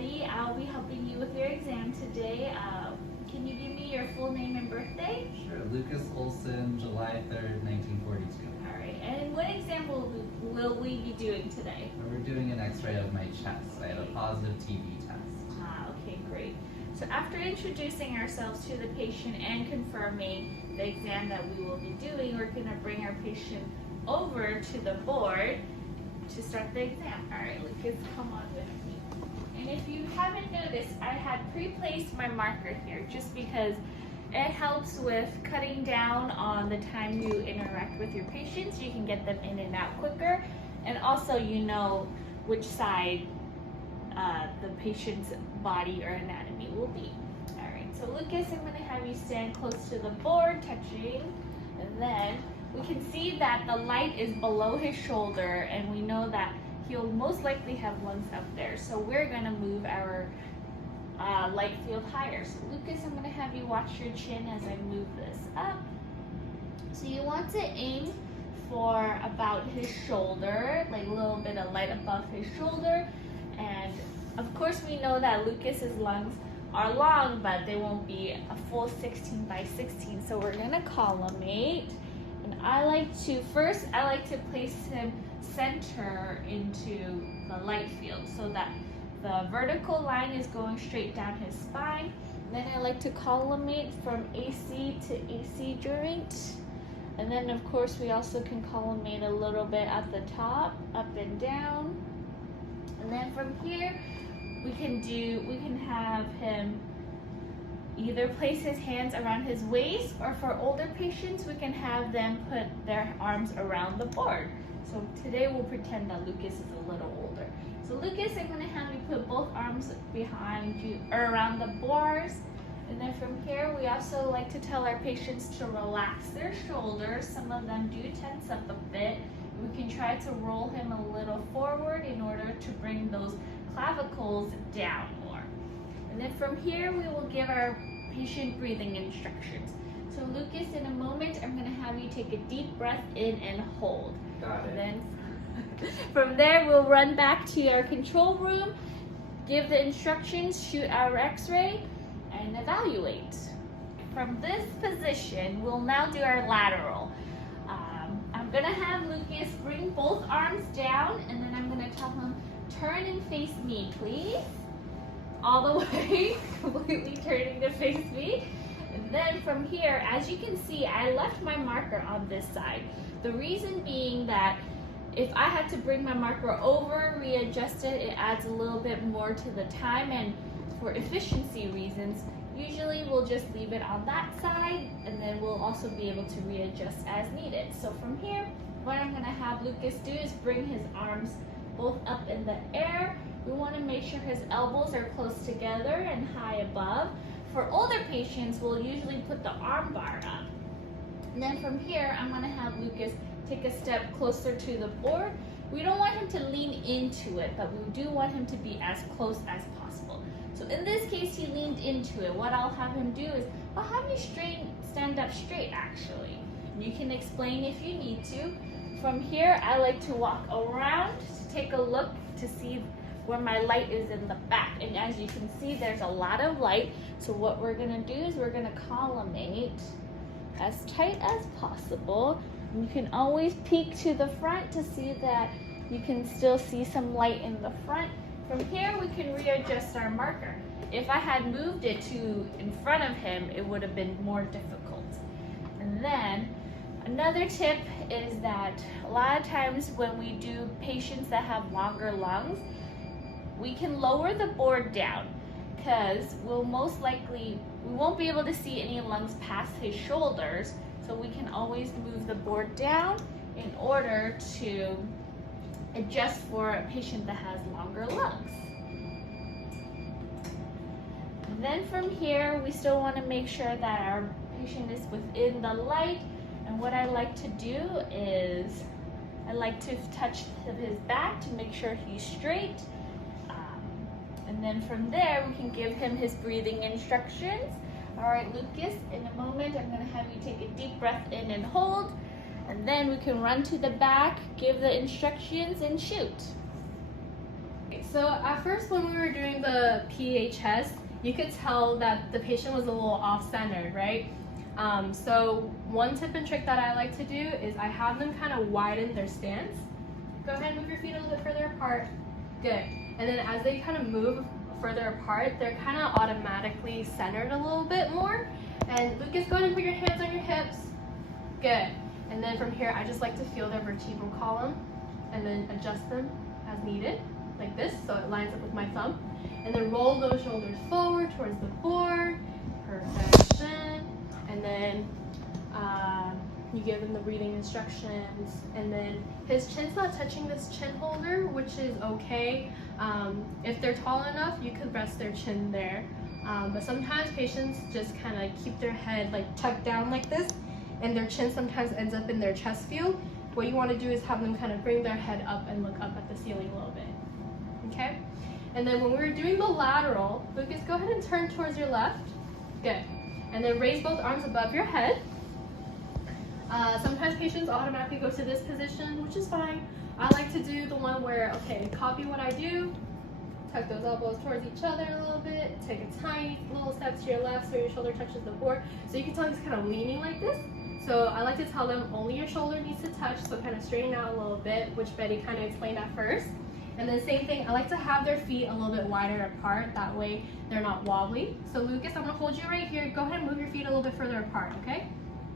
ready. I'll be helping you with your exam today. Can you give me your full name and birthday? Sure. Lucas Olson, July 3rd, 1942. All right. And what exam will we be doing today? We're doing an x-ray of my chest. I had a positive TB test. Okay, great. So after introducing ourselves to the patient and confirming the exam that we will be doing, we're going to bring our patient over to the board to start the exam. All right, Lucas, come on with me. And if you haven't noticed, I had pre-placed my marker here just because it helps with cutting down on the time you interact with your patients. You can get them in and out quicker, and also you know which side the patient's body or anatomy will be. All right, so Lucas, I'm going to have you stand close to the board, touching, and then we can see that the light is below his shoulder, and we know that he'll most likely have lungs up there. So we're going to move our light field higher. So Lucas, I'm going to have you watch your chin as I move this up. So you want to aim for about his shoulder, like a little bit of light above his shoulder. And of course we know that Lucas's lungs are long, but they won't be a full 16 by 16. So we're going to collimate. And I like to place him center into the light field so that the vertical line is going straight down his spine. Then I like to collimate from AC to AC joint. And then of course we also can collimate a little bit at the top, up and down. And then from here we can have him either place his hands around his waist, or for older patients we can have them put their arms around the board. So today we'll pretend that Lucas is a little older. So Lucas, I'm going to have you put both arms behind you or around the bars. And then from here we also like to tell our patients to relax their shoulders. Some of them do tense up a bit. We can try to roll him a little forward in order to bring those clavicles down more. And then from here we will give our patient breathing instructions. So Lucas, in a moment I'm going to have you take a deep breath in and hold. Got it. And then from there we'll run back to our control room, give the instructions, shoot our x-ray, and evaluate. From this position we'll now do our lateral. I'm going to have Lucas bring both arms down, and then I'm going to tell him, turn and face me, please. All the way, completely turning to face me. And then from here, as you can see, I left my marker on this side. The reason being that if I had to bring my marker over, readjust it, it adds a little bit more to the time, and for efficiency reasons, usually we'll just leave it on that side, and then we'll also be able to readjust as needed. So from here, what I'm going to have Lucas do is bring his arms both up in the air. We want to make sure his elbows are close together and high above. For older patients, we'll usually put the arm bar up. And then from here, I'm going to have Lucas take a step closer to the board. We don't want him to lean into it, but we do want him to be as close as possible. So in this case, he leaned into it. What I'll have him do is, I'll have you stand up straight actually. And you can explain if you need to. From here, I like to walk around to take a look to see where my light is in the back. And as you can see, there's a lot of light. So what we're gonna do is we're gonna collimate as tight as possible. And you can always peek to the front to see that you can still see some light in the front. From here, we can readjust our marker. If I had moved it to in front of him, it would have been more difficult. And then another tip is that a lot of times when we do patients that have longer lungs, we can lower the board down because we won't be able to see any lungs past his shoulders. So we can always move the board down in order to adjust for a patient that has longer lungs. And then from here, we still want to make sure that our patient is within the light. And what I like to do is I like to touch his back to make sure he's straight. And then from there, we can give him his breathing instructions. All right, Lucas, in a moment, I'm going to have you take a deep breath in and hold. And then we can run to the back, give the instructions, and shoot. Okay, So at first when we were doing the PHS, you could tell that the patient was a little off-centered, right? So one tip and trick that I like to do is I have them kind of widen their stance. Go ahead and move your feet a little bit further apart. Good. And then as they kind of move further apart, they're kind of automatically centered a little bit more. And Lucas, go ahead and put your hands on your hips. Good. And then from here, I just like to feel their vertebral column and then adjust them as needed, like this, so it lines up with my thumb. And then roll those shoulders forward towards the board. Perfection. And then you give them the breathing instructions. And then his chin's not touching this chin holder, which is okay. If they're tall enough, you could rest their chin there. But sometimes patients just kind of keep their head like tucked down like this, and their chin sometimes ends up in their chest field. What you want to do is have them kind of bring their head up and look up at the ceiling a little bit. Okay? And then when we were doing the lateral, Lucas, go ahead and turn towards your left. Good. And then raise both arms above your head. Sometimes patients automatically go to this position, which is fine. I like to do the one where, okay, copy what I do, tuck those elbows towards each other a little bit, take a tiny little step to your left so your shoulder touches the board. So you can tell he's kind of leaning like this. So I like to tell them only your shoulder needs to touch, so kind of straighten out a little bit, which Betty kind of explained at first. And then same thing, I like to have their feet a little bit wider apart, that way they're not wobbly. So Lucas, I'm gonna hold you right here. Go ahead and move your feet a little bit further apart, okay?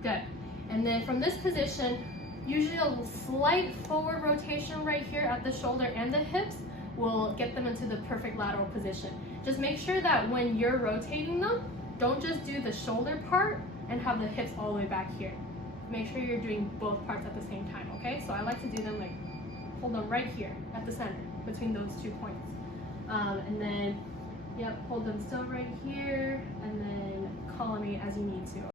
Good. And then from this position, usually a slight forward rotation right here at the shoulder and the hips will get them into the perfect lateral position. Just make sure that when you're rotating them, don't just do the shoulder part and have the hips all the way back here. Make sure you're doing both parts at the same time, okay? So I like to do them like, hold them right here at the center between those 2 points. And then, yep, hold them still right here, and then collimate as you need to.